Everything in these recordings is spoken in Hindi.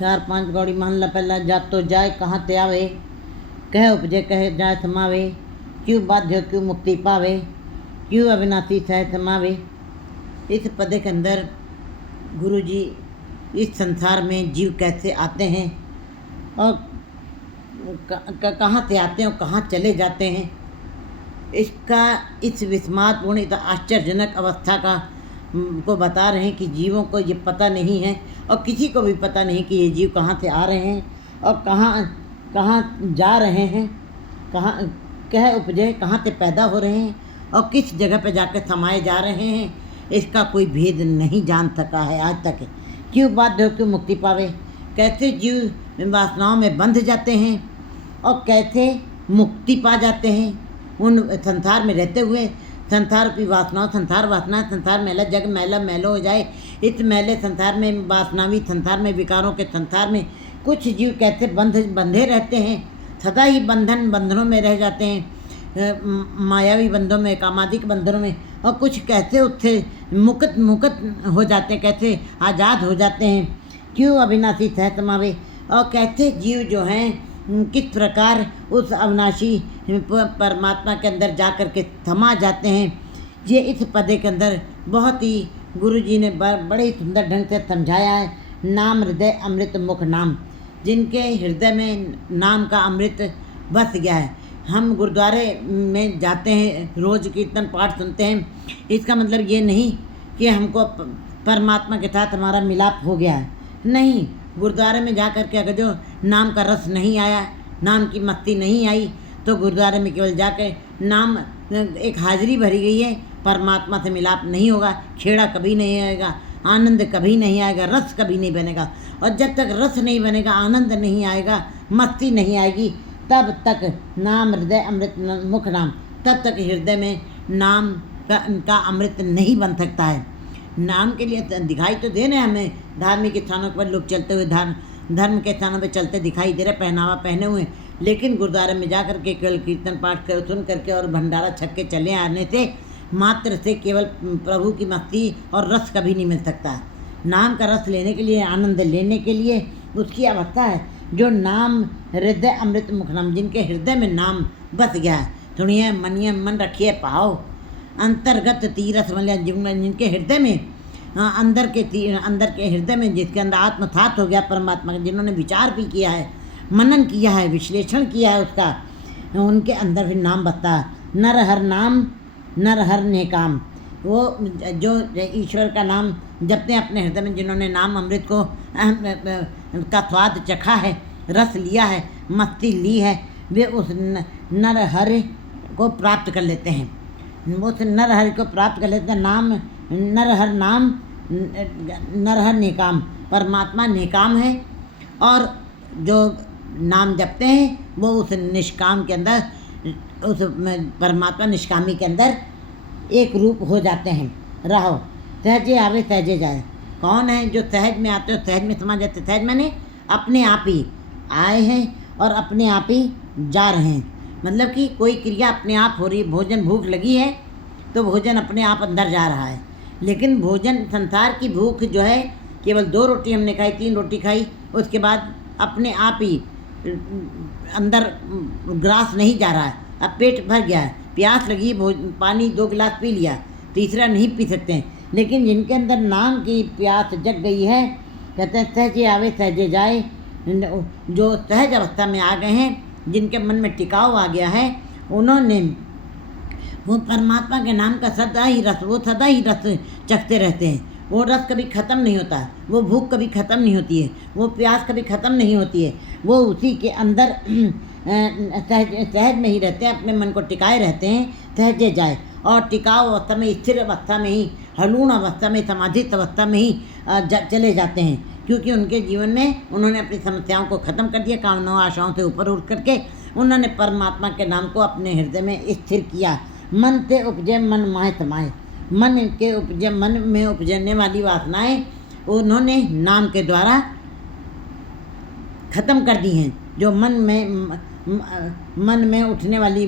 चार पांच गौड़ी महला पहला जातो जाए कहाँ ते आवे, कह उपजे कह जाए समावे, क्यों बाध्य क्यों मुक्ति पावे, क्यों अविनाशी सह समावे। इस पद के अंदर गुरु जी इस संसार में जीव कैसे आते हैं और कहाँ से आते हैं और कहाँ चले जाते हैं, इसका इस विस्मातपूर्ण इतना आश्चर्यजनक अवस्था का को बता रहे हैं कि जीवों को ये पता नहीं है और किसी को भी पता नहीं कि ये जीव कहाँ से आ रहे हैं और कहाँ जा रहे हैं, कहाँ कह उपजे कहाँ से पैदा हो रहे हैं और किस जगह पर जाकर समाये जा रहे हैं, इसका कोई भेद नहीं जान सका है आज तक। क्यों बाध्य क्यों मुक्ति पावे, कैसे जीव वासनाओं में बंध जाते हैं और कैसे मुक्ति पा जाते हैं उन संसार में रहते हुए। संसार की वासनाओं, संसार वासना, संसार मैला जग मैला मैलो हो जाए, इस मैले संसार में वासनावी संसार में विकारों के संसार में कुछ जीव कैसे बंधे रहते हैं, सदा ही बंधनों में रह जाते हैं, मायावी बंधनों में, कामादिक बंधनों में, और कुछ कैसे उससे मुक्त हो जाते हैं, कैसे आज़ाद हो जाते हैं। क्यों अविनाशी सह समावे, और कैसे जीव जो हैं किस प्रकार उस अविनाशी परमात्मा के अंदर जा कर के थमा जाते हैं। ये इस पदे के अंदर बहुत ही गुरु जी ने बड़े ही सुंदर ढंग से समझाया है। नाम हृदय अमृत मुख नाम, जिनके हृदय में नाम का अमृत बस गया है। हम गुरुद्वारे में जाते हैं, रोज़ कीर्तन पाठ सुनते हैं, इसका मतलब ये नहीं कि हमको परमात्मा के साथ हमारा मिलाप हो गया है, नहीं। गुरुद्वारे में जा कर के अगर जो नाम का रस नहीं आया, नाम की मस्ती नहीं आई, तो गुरुद्वारे में केवल जाकर नाम एक हाजिरी भरी गई है, परमात्मा से मिलाप नहीं होगा, खेड़ा कभी नहीं आएगा, आनंद कभी नहीं आएगा, रस कभी नहीं बनेगा। और जब तक रस नहीं बनेगा, आनंद नहीं आएगा, मस्ती नहीं आएगी, तब तक नाम हृदय अमृत मुख नाम, तब तक हृदय में नाम का अमृत नहीं बन सकता है। नाम के लिए दिखाई तो दे रहे हैं हमें, धार्मिक स्थानों पर लोग चलते हुए धर्म के स्थानों पर चलते दिखाई दे रहे, पहनावा पहने हुए, लेकिन गुरुद्वारे में जा कर के केवल कीर्तन पाठ कर सुन करके और भंडारा छक के चले आने से मात्र से केवल प्रभु की मस्ती और रस कभी नहीं मिल सकता। नाम का रस लेने के लिए, आनंद लेने के लिए उसकी अवस्था है जो नाम हृदय अमृत मुख नाम, जिनके हृदय में नाम बस गया है। सुनिए, मनिए, मन रखिए, पाओ अंतर्गत तीरथ मलिया, जिनके हृदय में अंदर के हृदय में, जिसके अंदर आत्मसात हो गया परमात्मा का, जिन्होंने विचार भी किया है, मनन किया है, विश्लेषण किया है उसका, उनके अंदर फिर नाम बसता है। नर हर नाम नर हर नेकाम, वो जो ईश्वर का नाम जपते हैं अपने हृदय में, जिन्होंने नाम अमृत को का स्वाद चखा है, रस लिया है, मस्ती ली है, वे उस नर हर को प्राप्त कर लेते हैं। उस नर हर को प्राप्त कर लेते हैं। नाम नर हर नाम नर हर नेकाम, परमात्मा नेकाम है, और जो नाम जपते हैं वो उस निष्काम के अंदर, उस परमात्मा निष्कामी के अंदर एक रूप हो जाते हैं। रहो सहजे आवे सहजे जाए, कौन है जो सहज में आते हो, सहज में समा जाते। सहज मैंने अपने आप ही आए हैं और अपने आप ही जा रहे हैं, मतलब कि कोई क्रिया अपने आप हो रही है। भोजन, भूख लगी है तो भोजन अपने आप अंदर जा रहा है, लेकिन भोजन, संसार की भूख जो है, केवल 2 रोटी हमने खाई, 3 रोटी खाई, उसके बाद अपने आप ही अंदर ग्रास नहीं जा रहा है, अब पेट भर गया है, प्यास लगी, पानी 2 गिलास पी लिया, तीसरा नहीं पी सकते हैं। लेकिन जिनके अंदर नाम की प्यास जग गई है, कहते हैं सहजे आवे सहजे जाए, जो सहज अवस्था में आ गए हैं, जिनके मन में टिकाव आ गया है, उन्होंने वो परमात्मा के नाम का सदा ही रस चखते रहते हैं। वो रस कभी ख़त्म नहीं होता, वो भूख कभी ख़त्म नहीं होती है, वो प्यास कभी ख़त्म नहीं होती है, वो उसी के अंदर सहज में ही रहते हैं, अपने मन को टिकाए रहते हैं। सहजे जाए, और टिकाऊ अवस्था में, स्थिर अवस्था में ही, हलूण अवस्था में, समाधित अवस्था में ही चले जाते हैं, क्योंकि उनके जीवन में उन्होंने अपनी समस्याओं को ख़त्म कर दिया। कामनाओं आशाओं से ऊपर उठ करके उन्होंने परमात्मा के नाम को अपने हृदय में स्थिर किया। मन ते उपजे मन माहे समाए, मन के उपजे, मन में उपजने वाली वासनाएं उन्होंने नाम के द्वारा ख़त्म कर दी हैं। जो मन में उठने वाली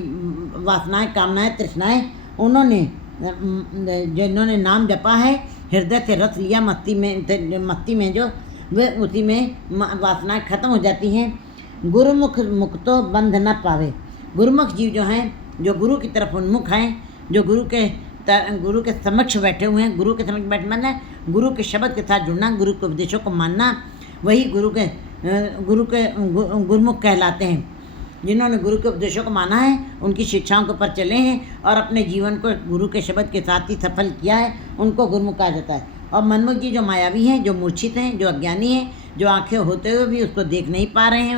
वासनाएं, कामनाएं, तृष्णाएं, उन्होंने जिन्होंने नाम जपा है, हृदय से रस लिया, मस्ती में जो वे उसी में वासनाएं खत्म हो जाती हैं। गुरुमुख मुक्तो बंध न पावे। गुरुमुख जीव जो हैं, जो गुरु की तरफ उन्मुख हैं, जो गुरु के समक्ष बैठे हुए हैं, गुरु के समक्ष बैठ मानना, गुरु के शब्द के साथ जुड़ना, गुरु के उपदेशों को मानना, वही गुरुमुख कहलाते हैं। जिन्होंने गुरु के उपदेशों को माना है, उनकी शिक्षाओं के ऊपर चले हैं और अपने जीवन को गुरु के शब्द के साथ ही सफल किया है, उनको गुरुमुख कहा जाता है। और मनमुख जी जो मायावी हैं, जो मूर्छित हैं, जो अज्ञानी हैं, जो आंखें होते हुए भी उसको देख नहीं पा रहे हैं,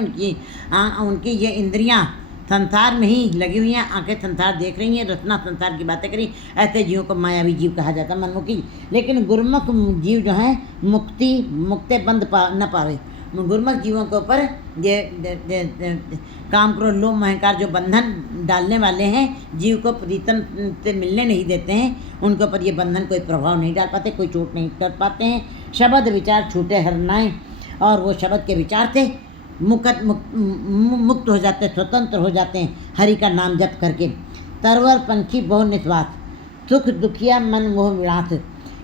उनकी ये इंद्रियां संसार में ही लगी हुई हैं, आंखें संसार देख रही हैं, रचना संसार की बातें करी, ऐसे जीवों को मायावी जीव कहा जाता है, मनमुखी। लेकिन गुरुमुख जीव जो हैं, मुक्ते बंध न पावे। गुरुमुख जीवों के ऊपर ये काम क्रोध लोभ अहंकार जो बंधन डालने वाले हैं, जीव को प्रीतम से मिलने नहीं देते हैं, उनके ऊपर ये बंधन कोई प्रभाव नहीं डाल पाते, कोई चोट नहीं कर पाते हैं। शब्द विचार छूटे हरनाएं, और वो शब्द के विचार से मुक्त हो जाते, स्वतंत्र हो जाते हैं हरि का नाम जप करके। तरवर पंछी बहु निस्वार्थ, सुख दुखिया मन मोह विलास।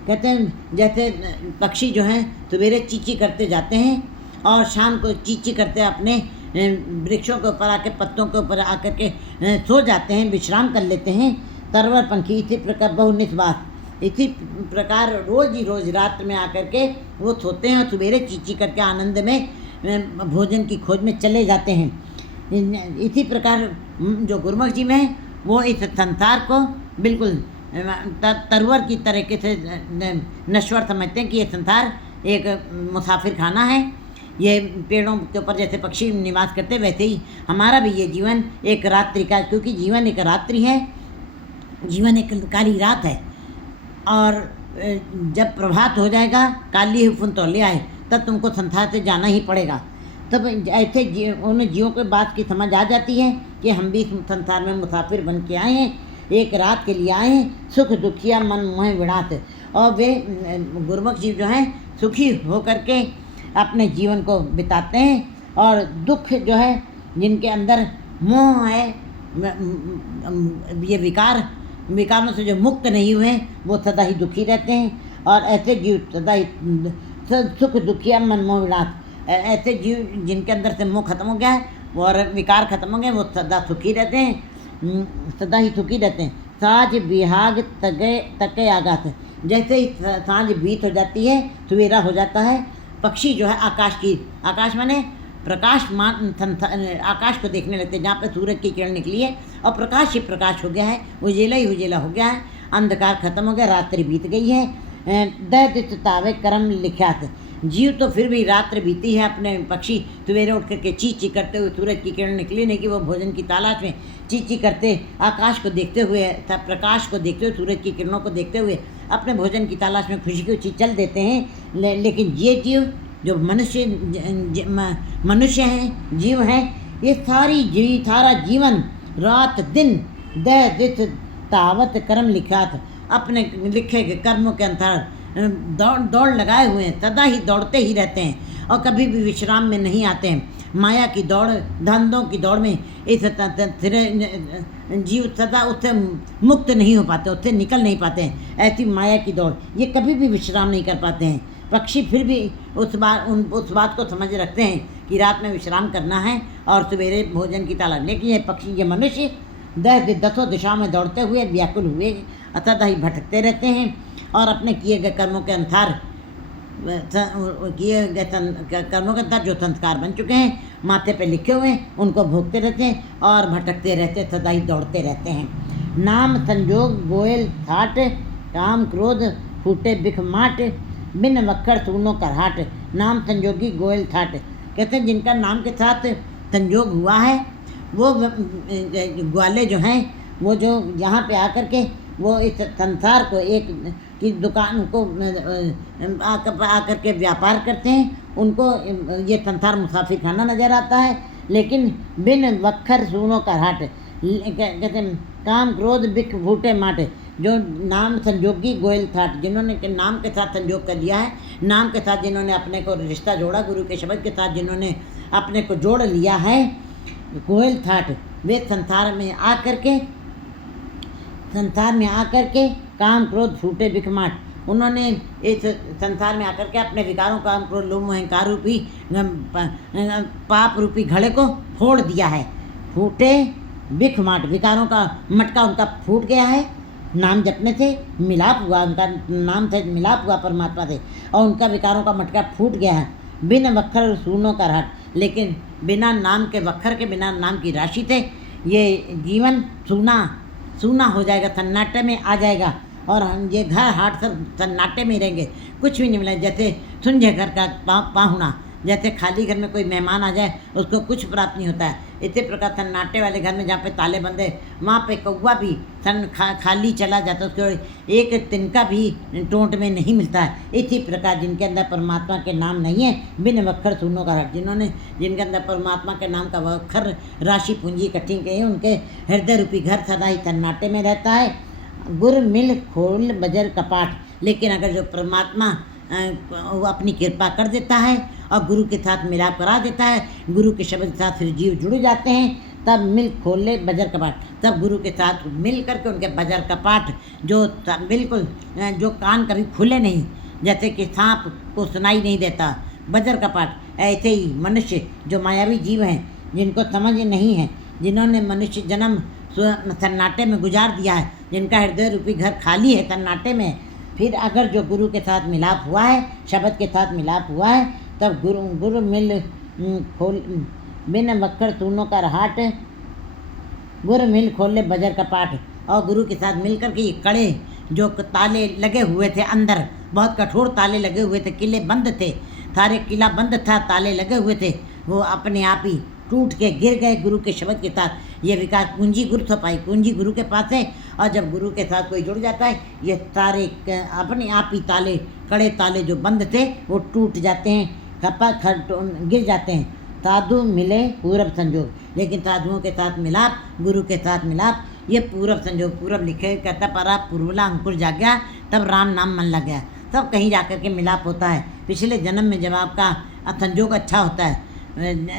कहते हैं जैसे पक्षी जो हैं सवेरे चींची करते जाते हैं और शाम को चींची करते अपने वृक्षों के ऊपर आकर, पत्तों के ऊपर आकर के सो जाते हैं, विश्राम कर लेते हैं। तरवर पंखी इसी प्रकार बहु निस्वार्थ, इसी प्रकार रोज ही रोज रात में आकर के वो सोते हैं और सवेरे चींची करके आनंद में भोजन की खोज में चले जाते हैं। इसी प्रकार जो गुरुमुख जी में है, वो इस संसार को बिल्कुल तरवर की तरीके से नश्वर समझते हैं कि ये संसार एक मुसाफिर खाना है। ये पेड़ों के ऊपर जैसे पक्षी निवास करते, वैसे ही हमारा भी ये जीवन एक रात्रि का, क्योंकि जीवन एक रात्रि है, जीवन एक काली रात है। और जब प्रभात हो जाएगा, काली हुफुन तौले आए, तब तुमको संसार से जाना ही पड़ेगा। तब ऐसे उन जीवों के बात की समझ आ जाती है कि हम भी संसार में मुसाफिर बन के आए हैं, एक रात के लिए आए हैं, सुख दुखिया मन मोह विड़ात। और वे गुरुमुख जीव जो हैं सुखी होकर के अपने जीवन को बिताते हैं, और दुख जो है, जिनके अंदर मोह है, ये विकारों से जो मुक्त नहीं हुए, वो सदा ही दुखी रहते हैं। और ऐसे जीव सदा ही सुख दुखिया मन मोह विलास, ऐसे जीव जिनके अंदर से मोह खत्म हो गया है और विकार खत्म हो गए, वो सदा सुखी रहते हैं, सदा ही सुखी रहते हैं। साँझ बिहाग तके आगात, जैसे ही साँझ बीत हो जाती है, सवेरा हो जाता है, पक्षी जो है आकाश माने प्रकाशमान आकाश को देखने लगते हैं, जहाँ पे सूरज की किरण निकली है और प्रकाश ही प्रकाश हो गया है, उजेला ही उजेला हो गया है, अंधकार खत्म हो गया, रात्रि बीत गई है। दैत्य तावे कर्म लिख्यात, जीव तो फिर भी रात्रि बीती है, अपने पक्षी सवेरे उठ करके चींची करते हुए, सूरज की किरण निकली नहीं कि वो भोजन की तलाश में चींची करते, आकाश को देखते हुए, प्रकाश को देखते हुए, सूरज की किरणों को देखते हुए अपने भोजन की तलाश में खुशी खुशी चल देते हैं। लेकिन ये जीव जो मनुष्य हैं, जीव हैं, ये सारा जीवन रात दिन दैत्य तावत कर्म लिख्यात, अपने लिखे गए कर्मों के अनुसार दौड़ लगाए हुए हैं, सदा ही दौड़ते ही रहते हैं और कभी भी विश्राम में नहीं आते हैं। माया की दौड़, धंधों की दौड़ में इस जीव सदा उससे मुक्त नहीं हो पाते, उससे निकल नहीं पाते हैं। ऐसी माया की दौड़, ये कभी भी विश्राम नहीं कर पाते हैं। पक्षी फिर भी उस बात को समझ रखते हैं कि रात में विश्राम करना है और सवेरे भोजन की तलाश। लेकिन ये पक्षी, ये मनुष्य दसों दिशाओं में दौड़ते हुए व्याकुल हुए सदा ही भटकते रहते हैं और अपने किए गए कर्मों के अनुसार जो संस्कार बन चुके हैं, माथे पे लिखे हुए हैं, उनको भोगते रहते हैं और भटकते रहते, सदा ही दौड़ते रहते हैं। नाम संजोग गोयल थाट, काम क्रोध फूटे बिख माट, बिन वक्खर सूनो करहाट। नाम संजोगी गोयल थाट, कहते हैं जिनका नाम के साथ संजोग हुआ है, वो ग्वाले जो हैं, वो जो यहाँ पे आकर के वो इस संसार को एक की दुकान को आकर के व्यापार करते हैं, उनको ये संसार मुसाफिर खाना नज़र आता है। लेकिन बिन वक्खर सूनो करहाट, कहते हैं काम क्रोध बिख फूटे माटे, जो नाम संजोगी गोयल थाट, जिन्होंने के नाम के साथ संजोग कर दिया है, नाम के साथ जिन्होंने अपने को रिश्ता जोड़ा, गुरु के शब्द के साथ जिन्होंने अपने को जोड़ लिया है, गोयल थाट, वे संसार में आकर के काम क्रोध फूटे बिखमाट, उन्होंने इस संसार में आकर के अपने विकारों का क्रोध लोभ मोह अहंकार रूपी पाप रूपी घड़े को फोड़ दिया है। फूटे बिख माट, विकारों का मटका उनका फूट गया है। नाम जपने से मिलाप हुआ, उनका नाम से मिलाप हुआ परमात्मा से, और उनका विकारों का मटका फूट गया है। बिन वक्खर सूनों का रट, लेकिन बिना नाम के वक्खर के, बिना नाम की राशि से ये जीवन सूना सूना हो जाएगा, सन्नाटे में आ जाएगा। और ये घर हाट सब सन्नाटे में रहेंगे, कुछ भी नहीं मिलेगा। जैसे सुंझे घर का पाहुना, जैसे खाली घर में कोई मेहमान आ जाए उसको कुछ प्राप्त नहीं होता है, इसी प्रकार सन्नाटे वाले घर में जहाँ पे ताले बंदे, वहाँ पे कौवा भी खाली चला जाता है, उसको एक तिनका भी टोंट में नहीं मिलता है। इसी प्रकार जिनके अंदर परमात्मा के नाम नहीं है, बिन वक्खर सूनों का रट, जिनके अंदर परमात्मा के नाम का वक्खर राशि पूंजी इकट्ठी की है, उनके हृदय रूपी घर सदा ही सन्नाटे में रहता है। गुर मिल खोल बजर कपाट, लेकिन अगर जो परमात्मा वो अपनी कृपा कर देता है और गुरु के साथ मिलाप करा देता है, गुरु के शब्द के साथ फिर जीव जुड़ जाते हैं, तब मिल खोले बजर कपाट, तब गुरु के साथ मिल करके उनके बजर कपाट जो बिल्कुल जो कान कभी खुले नहीं, जैसे कि सांप को सुनाई नहीं देता, बजर कपाट, ऐसे ही मनुष्य जो मायावी जीव हैं, जिनको समझ नहीं है, जिन्होंने मनुष्य जन्म सन्नाटे में गुजार दिया है, जिनका हृदय रूपी घर खाली है सन्नाटे में, फिर अगर जो गुरु के साथ मिलाप हुआ है, शब्द के साथ मिलाप हुआ है, तब गुरु मिल खोल बिन वक्खर सूनों का रहाट, गुरु मिल खोले बजर कपाट, और गुरु के साथ मिल कर के ये कड़े जो ताले लगे हुए थे अंदर, बहुत कठोर ताले लगे हुए थे, किले बंद थे, सारे किला बंद था, ताले लगे हुए थे, वो अपने आप ही टूट के गिर गए गुरु के शब्द के साथ। ये विकास पूंजी गुरु से पाई, पूंजी गुरु के पास है, और जब गुरु के साथ कोई जुड़ जाता है, ये सारे अपने आप ही ताले, कड़े ताले जो बंद थे वो टूट जाते हैं, गिर जाते हैं। साधु मिले पूरब संजोग, लेकिन साधुओं के साथ मिलाप, गुरु के साथ मिलाप, ये पूरब संजोग, पूरब लिखे कहता परा पूर्वला अंकुर जाग गया, तब राम नाम मन लग गया, तब कहीं जाकर के मिलाप होता है। पिछले जन्म में जब आपका संजोग अच्छा होता है,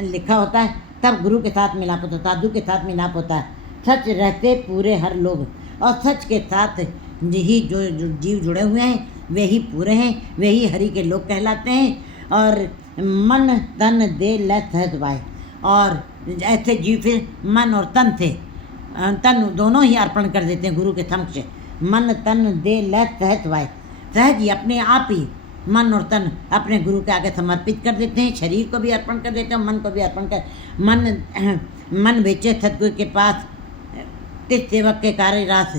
लिखा होता है, तब गुरु के साथ मिलाप होता है, साधु के साथ मिलाप होता है। सच रहते पूरे हर लोग, और सच के साथ ही जो जीव जुड़े हुए हैं वे ही पूरे हैं, वे ही हरि के लोग कहलाते हैं। और मन तन दे ल सहज वाय, और ऐसे जीव फिर मन और तन थे, तन दोनों ही अर्पण कर देते हैं गुरु के समक्ष। मन तन दे ल सहज वाय, सहज ही अपने आप ही मन और तन अपने गुरु के आगे समर्पित कर देते हैं, शरीर को भी अर्पण कर देते हैं, मन को भी अर्पण कर, मन बेचे सतगुरु के पास, तिस सेवक के कार्य रास,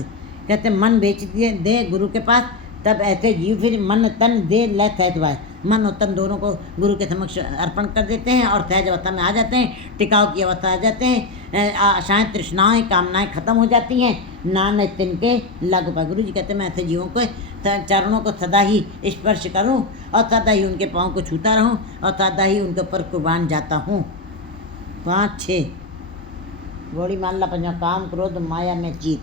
कहते मन बेच दिए दे गुरु के पास, तब ऐसे जीव फिर मन तन दे ल सहज वाय, मन और तन दोनों को गुरु के समक्ष अर्पण कर देते हैं और सहज अवस्था में आ जाते हैं, टिकाव की अवस्था आ जाते हैं, आशाएं तृष्णाएं कामनाएं खत्म हो जाती हैं, नानक तिनके लागू पा। गुरु जी कहते हैं मैं ऐसे जीवों को चरणों को सदा ही स्पर्श करूं और सदा ही उनके पाँव को छूता रहूं और सदा ही उनके ऊपर कुर्बान जाता हूं। 5 6 घोड़ी मान ला पंजा, काम क्रोध माया में जीत।